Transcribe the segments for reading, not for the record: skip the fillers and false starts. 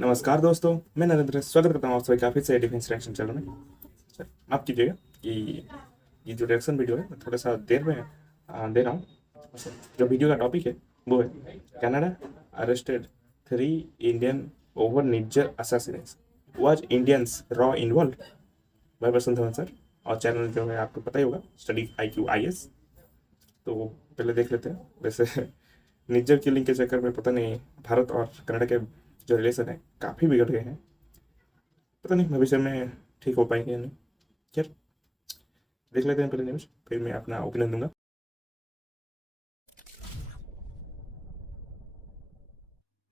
नमस्कार दोस्तों, मैं नरेंद्र स्वागत करता हूँ आप सभी का फिर से डिफेंस रिएक्शन चैनल में। सर माफ़ कीजिएगा कि ये जो रिएक्शन वीडियो है मैं थोड़ा सा देर में दे रहा हूँ। सर जो वीडियो का टॉपिक है वो है Canada arrested 3 Indian over Nijjar assassination, was Indians raw involve. मैं वसंत धवन सर, और चैनल जो है आपको पता ही होगा, स्टडी IQ IS। तो पहले देख लेते हैं। वैसे निज्जर किलिंग के चक्कर में पता नहीं भारत और कनाडा के जो रिलेशन है काफ़ी बिगड़ गए हैं। पता नहीं भविष्य में ठीक हो पाएंगे या नहीं। खैर देख लेते हैं पहले न्यूज़, फिर मैं अपना ओपिनियन दूंगा।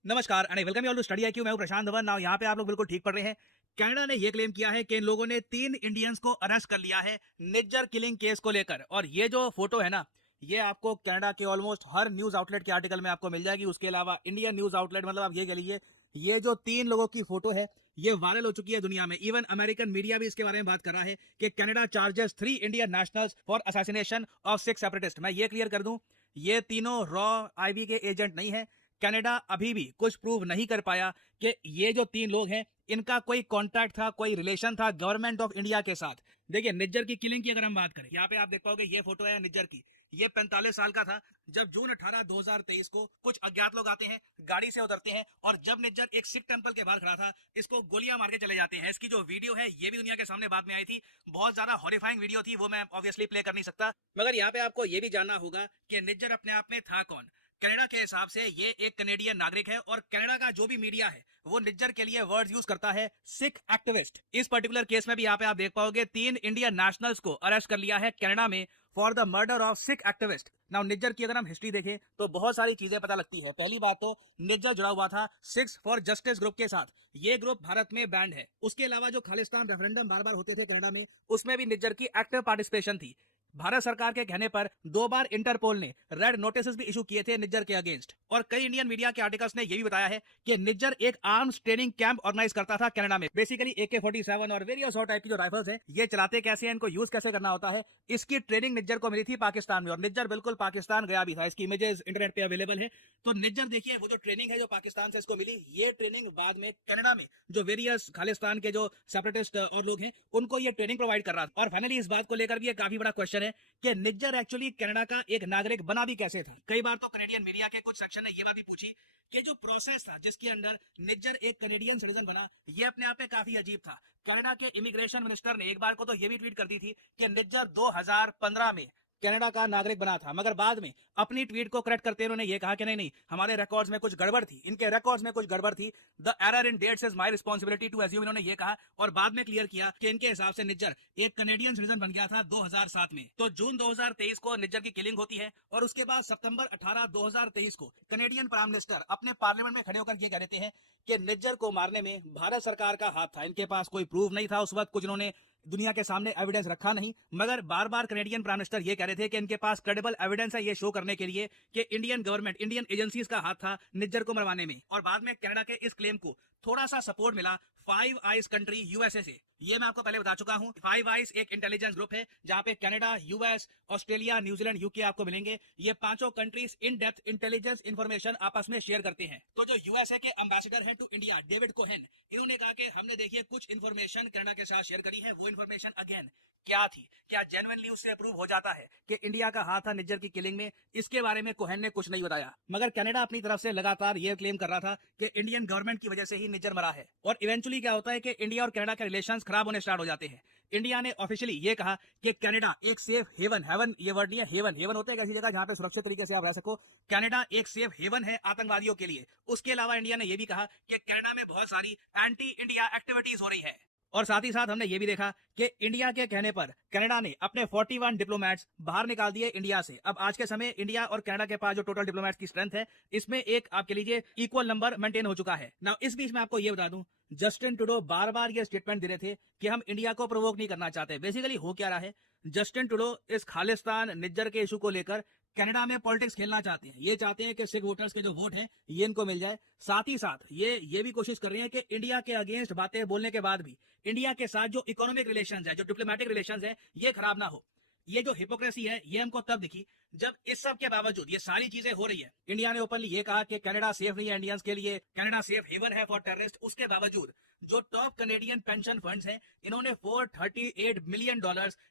नमस्कार and welcome you all to study IQ. मैं हूं प्रशांत धवन। नाउ यहाँ पे आप लोग बिल्कुल ठीक पढ़ रहे हैं। कनाडा ने ये क्लेम किया है कि इन लोगों ने 3 इंडियंस को अरेस्ट कर लिया है निज्जर किलिंग केस को लेकर। और ये जो फोटो है ना, ये आपको कनाडा के ऑलमोस्ट हर न्यूज आउटलेट के आर्टिकल में आपको मिल जाएगी। उसके अलावा इंडियन न्यूज आउटलेट, मतलब आप ये कह लीजिए, ये जो 3 लोगों की फोटो है ये वायरल हो चुकी है दुनिया में। इवन अमेरिकन मीडिया भी इसके बारे में बात कर रहा है कि Canada charges 3 Indian nationals for assassination of 6 separatist. मैं ये क्लियर कर दूं, ये तीनों रॉ आईबी के एजेंट नहीं है। कनाडा अभी भी कुछ प्रूव नहीं कर पाया कि ये जो 3 लोग हैं इनका कोई कांटेक्ट था, कोई रिलेशन था गवर्नमेंट ऑफ इंडिया के साथ। देखिए निज्जर की किलिंग की अगर हम बात करें, यहाँ पे आप देख पाओगे ये फोटो है निज्जर की। ये 45 साल का था जब जून 18 2023 को कुछ अज्ञात लोग आते हैं, गाड़ी से उतरते हैं, और जब निज्जर एक सिख टेंपल के बाहर खड़ा था इसको गोलियां मार के चले जाते हैं। इसकी जो वीडियो है ये भी दुनिया के सामने बाद में आई थी। बहुत ज्यादा हॉरिफाइंग वीडियो थी, वो मैं ऑब्वियसली प्ले कर नहीं सकता। मगर यहाँ पे आपको ये भी जानना होगा कि निज्जर अपने आप में था कौन। कनाडा के हिसाब से ये एक कनेडियन नागरिक है, और कनाडा का जो भी मीडिया है वो निज्जर के लिए वर्ड्स यूज करता है सिख एक्टिविस्ट। इस पर्टिकुलर केस में भी यहाँ पे आप देख पाओगे 3 इंडियन नेशनल्स को अरेस्ट कर लिया है कनाडा में for the murder of Sikh activist. Now Nijjar की अगर हम हिस्ट्री देखें तो बहुत सारी चीजें पता लगती है। पहली बात तो निज्जर जुड़ा हुआ था सिक्स फॉर जस्टिस ग्रुप के साथ। ये ग्रुप भारत में बैंड है। उसके अलावा जो खालिस्तान रेफरेंडम बार बार होते थे कनाडा में, उसमें भी निज्जर की एक्टिव पार्टिसिपेशन थी। भारत सरकार के कहने पर 2 बार इंटरपोल ने रेड नोटिस भी इशू किए थे निज्जर के अगेंस्ट। और कई इंडियन मीडिया के आर्टिकल्स ने यह भी बताया है कि निज्जर एक आर्म्स ट्रेनिंग कैंप ऑर्गेनाइज करता था कनाडा में। बेसिकली AK-47 और वेरियस और टाइप की जो राइफल्स हैं ये चलाते कैसे हैं, इनको यूज कैसे करना होता है, इसकी ट्रेनिंग निज्जर को मिली थी पाकिस्तान में। और निज्जर बिल्कुल पाकिस्तान गया भी था। इसकी इमेजेस इंटरनेट पे अवेलेबल है। तो निज्जर देखिए, वो जो ट्रेनिंग है जो पाकिस्तान से इसको मिली, ये ट्रेनिंग बाद में कनाडा में जो वेरियस खालिस्तान के जो सेपरेटिस्ट और लोग हैं उनको ये ट्रेनिंग प्रोवाइड कर रहा था। और फाइनली इस बात को लेकर भी एक काफी बड़ा क्वेश्चन है कि निज्जर एक्चुअली कनाडा का एक नागरिक बना भी कैसे था। कई बार तो कनेडियन मीडिया के कुछ सेक्शन ने यह बात भी पूछी कि जो प्रोसेस था जिसके अंदर निज्जर एक कनेडियन सिटीजन बना, ये अपने आप में काफी अजीब था। कनाडा के इमिग्रेशन मिनिस्टर ने एक बार को तो ये भी ट्वीट कर दी थी कि निज्जर 2015 में कनाडा का नागरिक बना था, मगर बाद में अपनी ट्वीट को करेक्ट करते उन्होंने ये कहा कि नहीं नहीं, हमारे रिकॉर्ड्स में कुछ गड़बड़ थी, इनके रिकॉर्ड्स में कुछ गड़बड़ थी। The error in dates is my responsibility to assume, इन्होंने ये कहा। और बाद में क्लियर किया कि इनके हिसाब से निज्जर एक कनेडियन सिटीजन बन गया था 2007 में। तो जून 2023 को निज्जर की किलिंग होती है, और उसके बाद सितंबर 18 2023 को कनेडियन प्राइम मिनिस्टर अपने पार्लियामेंट में खड़े होकर ये कह देते हैं कि निज्जर को मारने में भारत सरकार का हाथ था। इनके पास कोई प्रूफ नहीं था उस वक्त, कुछ इन्होंने दुनिया के सामने एविडेंस रखा नहीं, मगर बार बार कनेडियन प्राइम मिनिस्टर ये कह रहे थे कि इनके पास क्रेडिबल एविडेंस है ये शो करने के लिए कि इंडियन गवर्नमेंट, इंडियन एजेंसीज का हाथ था निज्जर को मरवाने में। और बाद में कनाडा के इस क्लेम को थोड़ा सा सपोर्ट मिला फाइव आइज कंट्री USA से। ये मैं आपको पहले बता चुका हूं। फाइव आइज एक इंटेलिजेंस ग्रुप है जहां पे Canada, US, Australia, New Zealand, UK आपको मिलेंगे। ये 5 countries in depth intelligence information आपस में शेयर करते हैं। तो जो USA के एम्बेसडर हैं टू इंडिया, डेविड कोहेन, इन्होंने कहा कि हमने देखिए कुछ इंफॉर्मेशन कनाडा के साथ शेयर करी है। वो इंफॉर्मेशन अगेन क्या थी, क्या जेन्युइनली उससे अप्रूव हो जाता है कि इंडिया का हाथ था निज्जर की किलिंग में, इसके बारे में कोहेन ने कुछ नहीं बताया। मगर कनाडा अपनी तरफ से लगातार ये क्लेम कर रहा था कि इंडियन गवर्नमेंट की वजह से ही निज्जर मरा है। और इवेंचुअली क्या होता है कि इंडिया और कनाडा के रिलेशंस खराब होने स्टार्ट हो जाते हैं। इंडिया ने ऑफिशियली ये कहा कि कनाडा एक सेफ हेवन, हेवन ये वर्ड नहीं है, हेवन, हेवन होता है ऐसी जगह जहां पे सुरक्षित तरीके से आप रह सको। कनाडा एक सेफ हेवन है आतंकवादियों के लिए। उसके अलावा इंडिया ने यह भी कहा कि कनाडा में बहुत सारी एंटी इंडिया एक्टिविटीज हो रही है। और साथ ही साथ हमने ये भी देखा कि इंडिया के कहने पर कनाडा ने अपने 41 डिप्लोमेट्स बाहर निकाल दिए इंडिया से। अब आज के समय इंडिया और कनाडा के पास जो टोटल डिप्लोमेट्स की स्ट्रेंथ है, इसमें एक आप कह लीजिए इक्वल नंबर मेंटेन हो चुका है। नाउ इस बीच में आपको ये बता दूं, जस्टिन ट्रूडो बार बार ये स्टेटमेंट दे रहे थे कि हम इंडिया को प्रोवोक नहीं करना चाहते। बेसिकली हो क्या रहा है, जस्टिन ट्रूडो इस खालिस्तान निज्जर के इशू को लेकर कनाडा में पॉलिटिक्स खेलना चाहते हैं। ये चाहते हैं कि सिख वोटर्स के जो वोट हैं ये इनको मिल जाए। साथ ही साथ ये भी कोशिश कर रहे हैं कि इंडिया के अगेंस्ट बातें बोलने के बाद भी इंडिया के साथ जो इकोनॉमिक रिलेशंस है, जो डिप्लोमेटिक रिलेशंस है, ये खराब ना हो। ये जो हिपोक्रेसी है ये हमको तब दिखी जब इस सब के बावजूद ये सारी चीजें हो रही है, इंडिया ने ओपनली ये कहा कि कनाडा सेफ नहीं है इंडियंस के लिए, कनाडा सेफ हेवन है फॉर टेररिस्ट, उसके बावजूद जो टॉप कनेडियन पेंशन फंड्स हैं इन्होंने $438 मिलियन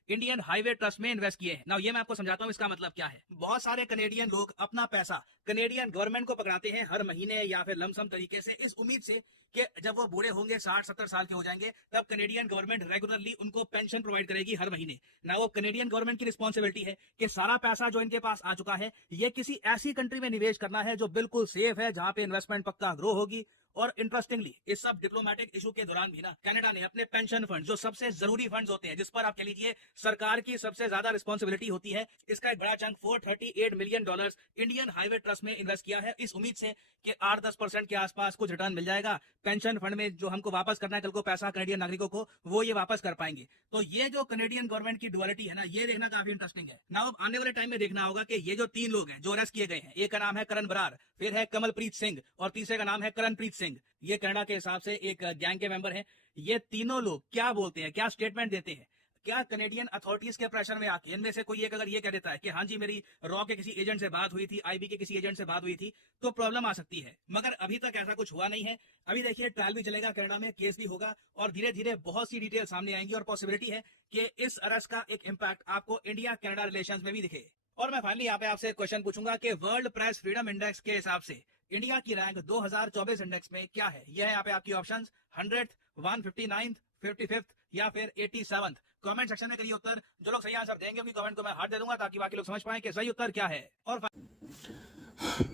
इंडियन हाईवे ट्रस्ट में इन्वेस्ट किए हैं। नाउ ये मैं आपको समझाता हूँ इसका मतलब क्या है। बहुत सारे कनेडियन लोग अपना पैसा कनेडियन गवर्नमेंट को पकड़ाते हैं हर महीने या फिर लमसम तरीके से, इस उम्मीद से कि जब वो बूढ़े होंगे 60-70 साल के हो जाएंगे तब कनेडियन गवर्नमेंट रेगुलरली उनको पेंशन प्रोवाइड करेगी हर महीने। ना वो कनेडियन गवर्नमेंट की रिस्पॉन्सिबिलिटी है कि सारा पैसा जो इनके पास आ चुका है ये किसी ऐसी कंट्री में निवेश करना है जो बिल्कुल सेफ है, जहां पे इन्वेस्टमेंट पक्का ग्रो होगी। और इंटरेस्टिंगली इस सब डिप्लोमेटिक इशू के दौरान भी ना कनाडा ने अपने पेंशन फंड, जो सबसे जरूरी फंड्स होते हैं जिस पर आप कह लीजिए सरकार की सबसे ज्यादा रिस्पॉन्सिबिलिटी होती है, इसका एक बड़ा chunk $438 million Indian highway trust में इन्वेस्ट किया है, इस उम्मीद से कि 8-10% के आसपास कुछ रिटर्न मिल जाएगा पेंशन फंड में, जो हमको वापस करना है कल को पैसा कनेडियन नागरिकों को, वो ये वापस कर पाएंगे। तो ये जो कनेडियन गवर्नमेंट की डुअलिटी है ना, ये देखना काफी इंटरेस्टिंग है ना। अब आने वाले टाइम में देखना होगा कि ये जो 3 लोग हैं जो अरेस्ट किए गए हैं, एक का नाम है करण बरार, फिर है कमलप्रीत सिंह और तीसरे का नाम है करणप्रीत सिंह, ये कनाडा के हिसाब से एक गैंग के मेंबर हैं। ये तीनों लोग क्या बोलते हैं, क्या स्टेटमेंट देते हैं, क्या कनेडियन अथॉरिटीज के प्रेशर में आके इनमें से कोई एक अगर ये कह देता है कि हाँ जी मेरी रॉ के किसी एजेंट से बात हुई थी, आईबी के किसी एजेंट से बात हुई थी, तो प्रॉब्लम आ सकती है। मगर अभी तक ऐसा कुछ हुआ नहीं है। अभी देखिए ट्रायल भी चलेगा कनाडा में, केस भी होगा और धीरे धीरे बहुत सी डिटेल सामने आएंगी और पॉसिबिलिटी है कि इस अरेस्ट का एक इम्पैक्ट आपको इंडिया कनाडा रिलेशंस में भी दिखे। और मैं फाइनली यहाँ पे आपसे क्वेश्चन पूछूंगा कि वर्ल्ड प्रेस फ्रीडम इंडेक्स के हिसाब से इंडिया की रैंक 2024 इंडेक्स में क्या है। यह है यहाँ पे आपकी ऑप्शंस, 100th, 159th, 55th या फिर 87th। कमेंट सेक्शन में करिए उत्तर। जो लोग सही आंसर देंगे उनकी कमेंट को मैं हार्ट दे दूंगा ताकि बाकी लोग समझ पाएं कि सही उत्तर क्या है। और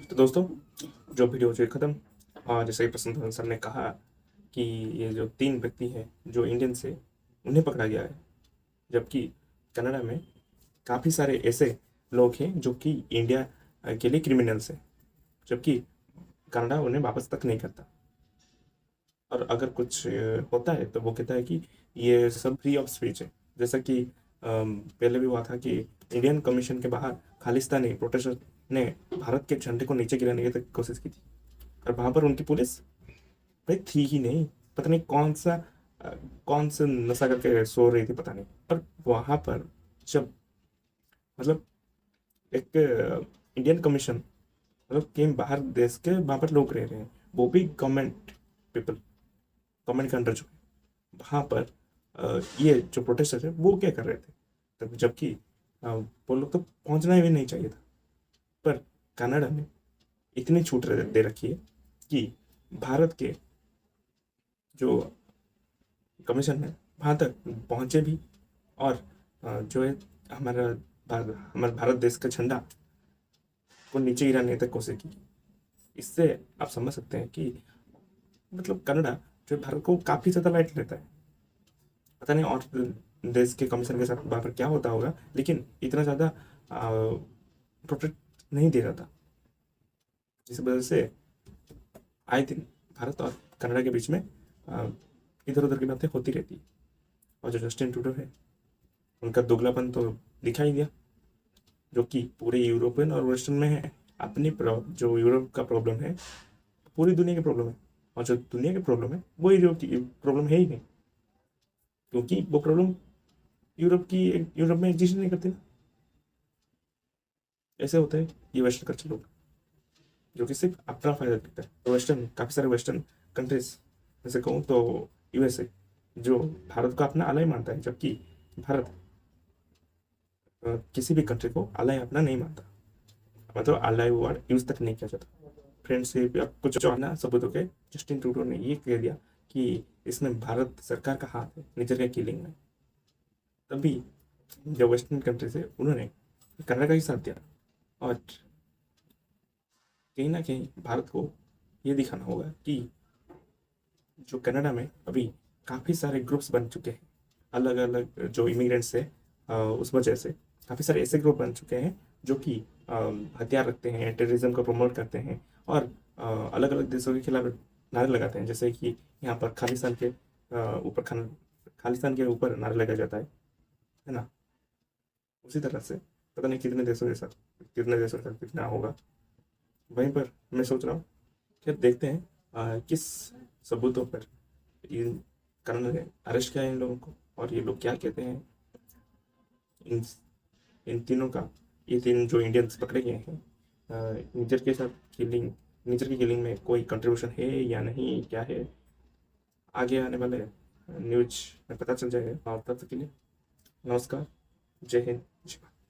तो दोस्तों जो वीडियो हो खत्म, और जैसे प्रसन्न सर ने कहा कि ये जो 3 व्यक्ति हैं जो इंडियन से, उन्हें पकड़ा गया है, जबकि कनाडा में काफ़ी सारे ऐसे लोग हैं जो कि इंडिया के लिए क्रिमिनल्स हैं, जबकि कनाडा उन्हें वापस तक नहीं करता। और अगर कुछ होता है तो वो कहता है कि ये सब फ्री ऑफ स्पीच है। जैसा कि पहले भी हुआ था कि इंडियन कमीशन के बाहर खालिस्तानी प्रोटेस्टर ने भारत के झंडे को नीचे गिराने की कोशिश की थी, और वहाँ पर उनकी पुलिस भाई थी ही नहीं, पता नहीं कौन सा नशा करके सो रही थी पता नहीं। पर वहाँ पर जब मतलब एक इंडियन कमीशन मतलब कि बाहर देश के वहाँ पर लोग रह रहे हैं, वो भी गवर्नमेंट के अंडर जो है, वहाँ पर ये जो प्रोटेस्टर है वो क्या कर रहे थे, तब जबकि वो लोग तो पहुँचना ही नहीं चाहिए था। पर कनाडा ने इतनी छूट दे रखी है कि भारत के जो कमीशन है वहाँ तक पहुँचे भी, और जो है हमारा भारत देश का झंडा को नीचे गिराने तक कोशिश की। इससे आप समझ सकते हैं कि मतलब कनाडा जो भारत को काफ़ी ज़्यादा लाइट लेता है। पता नहीं और देश के कमीशन के साथ वहाँ पर क्या होता होगा, लेकिन इतना ज़्यादा प्रोटेक्ट नहीं दे रहा था, जिस वजह से आए दिन भारत और कनाडा के बीच में इधर उधर की बातें होती रहती है। और जो जस्टिन ट्रूडो है उनका दोगलापन तो दिखाई दिया, जो कि पूरे यूरोपियन और वेस्टर्न में है। अपनी जो यूरोप का प्रॉब्लम है पूरी दुनिया की प्रॉब्लम है, और जो दुनिया की प्रॉब्लम है वो यूरोप की प्रॉब्लम है ही नहीं, क्योंकि वो प्रॉब्लम यूरोप में एग्जिस्ट नहीं करती ना। ऐसे होता है ये वेस्टर्न कल्चर लोग, जो कि सिर्फ अपना फायदा देखता है। वेस्टर्न काफ़ी सारे वेस्टर्न कंट्रीज जैसे कहूँ तो यूएसए, जो भारत को अपना अलाई मानता है, जबकि भारत किसी भी कंट्री को अलाई अपना नहीं मानता। मतलब अलाई वर्ड यूज तक नहीं किया जाता। फ्रेंडशिप या कुछ जो ना सबूतों के जस्टिन ट्रूडो ने ये कह दिया कि इसमें भारत सरकार का हाथ है निजर के किलिंग में। तभी जो वेस्टर्न कंट्री से उन्होंने कनाडा का ही साथ दिया, और कहीं ना कहीं भारत को ये दिखाना होगा कि जो कनाडा में अभी काफ़ी सारे ग्रुप्स बन चुके हैं, अलग अलग जो इमिग्रेंट्स है, उस वजह से काफ़ी सारे ऐसे ग्रुप बन चुके हैं जो कि हथियार रखते हैं, टेररिज्म को प्रमोट करते हैं, और अलग अलग देशों के खिलाफ नारे लगाते हैं। जैसे कि यहाँ पर खालिस्तान के ऊपर नारे लगाया जाता है ना। उसी तरह से पता नहीं कितने देशों के साथ कितना होगा। वहीं पर मैं सोच रहा हूँ कि देखते हैं किस सबूतों पर इन कनाडा ने अरेस्ट किया इन लोगों को, और ये लोग क्या कहते हैं इन इन तीनों का, ये तीन जो इंडियंस पकड़े गए हैं, निज्जर के साथ किलिंग, निज्जर की किलिंग में कोई कंट्रीब्यूशन है या नहीं, क्या है, आगे आने वाले न्यूज में पता चल जाएगा। और तब तक के लिए नमस्कार, जय हिंद, जय भारत।